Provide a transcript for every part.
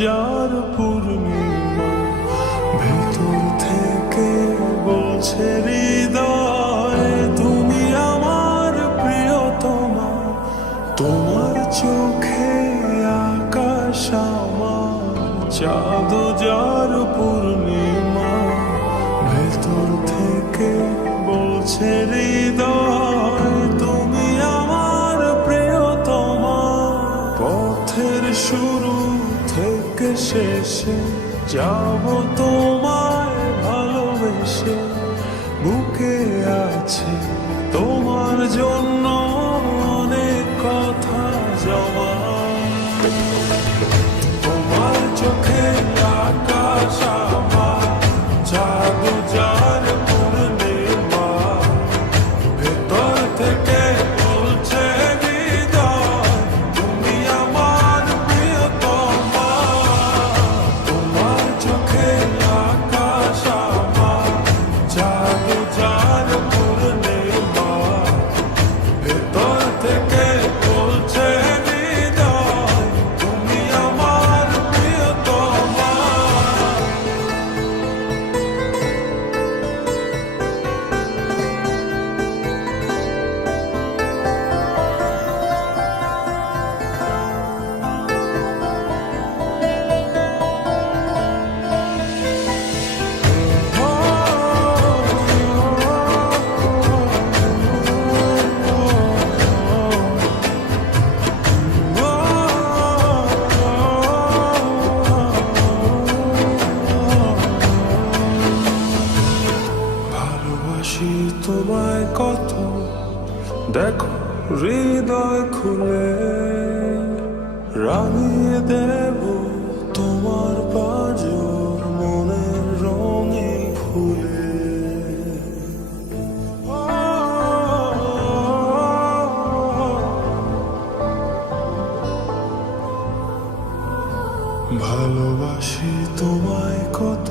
যার পূর্ণিমা, ভেতর থেকে বলছে হৃদয় তুমি আমার প্রিয়তমা। তোমার চোখে আকাশ আমার, চাঁদ যার পূর্ণিমা, ভেতর থেকে বলছে হৃদয় তুমি আমার প্রিয়তমা। পথের শুরু থেকে শেষে যাব তোমায় ভালোবেসে, বুকে আছে তোমার জন্য অনেক কথা জমা। তোমার চোখে আকাশ আমার, চাঁদ যার পূর্ণিমা, ভেতর থেকে বলছে হৃদয় তুমি আমার প্রিয়তমা। তোমার চোখে আকাশ আমার, চাঁদ যার পূর্ণিমা, ভেতর থেকে বলছে হৃদয় তুমি আমার প্রিয়তমা। ভালোবাসি তোমায় কত, দেখো হৃদয় খুলে, রাঙিয়ে দেব তোমার পাঁজর মনের রঙে ফুলে। ভালোবাসি তোমায় কত,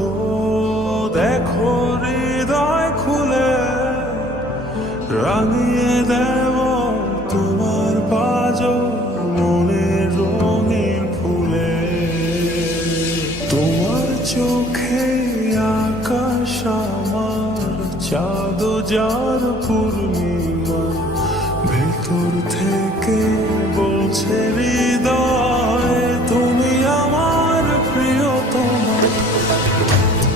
দেখো হৃদয় খুলে, রাঙিয়ে দেব তোমার পাঁজর মনের রঙিন ফুলে। তোমার চোখে আকাশ আমার, চাঁদ যার পূর্ণিমা, ভেতর থেকে বলছে হৃদয় তুমি আমার প্রিয়তমা।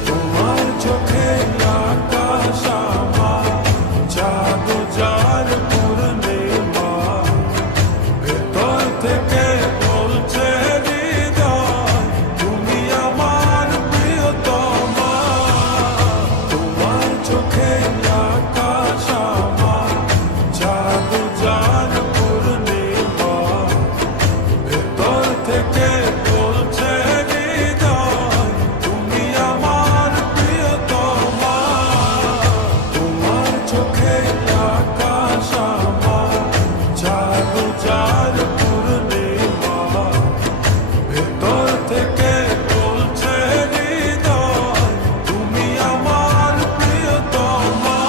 তোমার চোখে আকাশ আমার, চাঁদ যার পূর্ণিমা, ভেতর থেকে বলছে হৃদয় তুমি আমার প্রিয়তমা। তোমার চোখে আকাশ আমার, চাঁদ যার পূর্ণিমা, ভেতর থেকে বলছে হৃদয় তুমি আমার প্রিয়তমা। তোমার চোখে আকাশ আমার, চাঁদ যার পূর্ণিমা, ভেতর থেকে বলছে হৃদয় তুমি আমার প্রিয়তমা।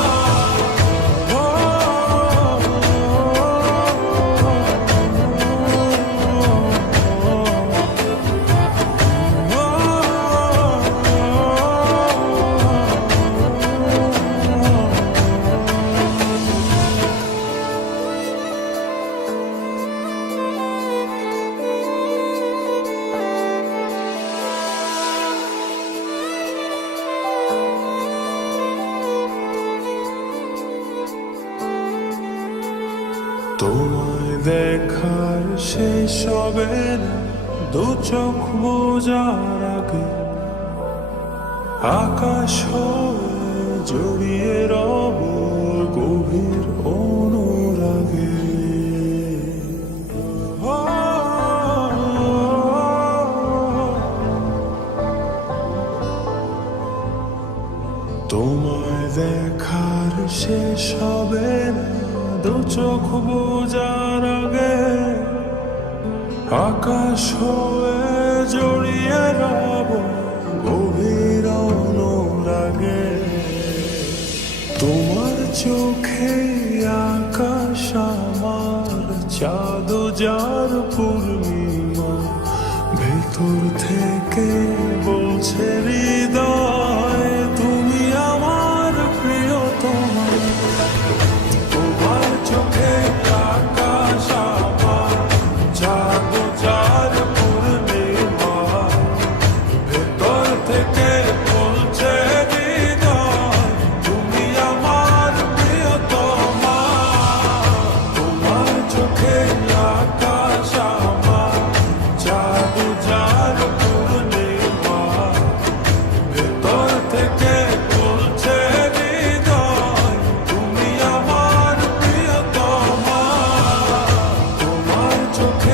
তোমায় দেখার শেষ হবে না, দু চোখ বোঝার আগে, আকাশ হয়ে জড়িয়ে রব গভীর অনুরাগে। তোমায় দেখার শেষ হবে না, দু চোখ বোঝার আগে, আকাশ হয়ে জড়িয়ে রব গভীর অনুরাগে। তোমার চোখে আকাশ আমার, চাঁদ যার পূর্ণিমা, ভেতর থেকে তোমার চোখে আকাশ আমার, চাঁদ যার পূর্ণিমা, ভেতর থেকে বলছে হৃদয়, তুমি আমার প্রিয়তমা। তোমার চোখে আকাশ আমার, চাঁদ যার পূর্ণিমা, ভেতর থেকে বলছে হৃদয়, তুমি আমার প্রিয়তমা। তোমার চোখে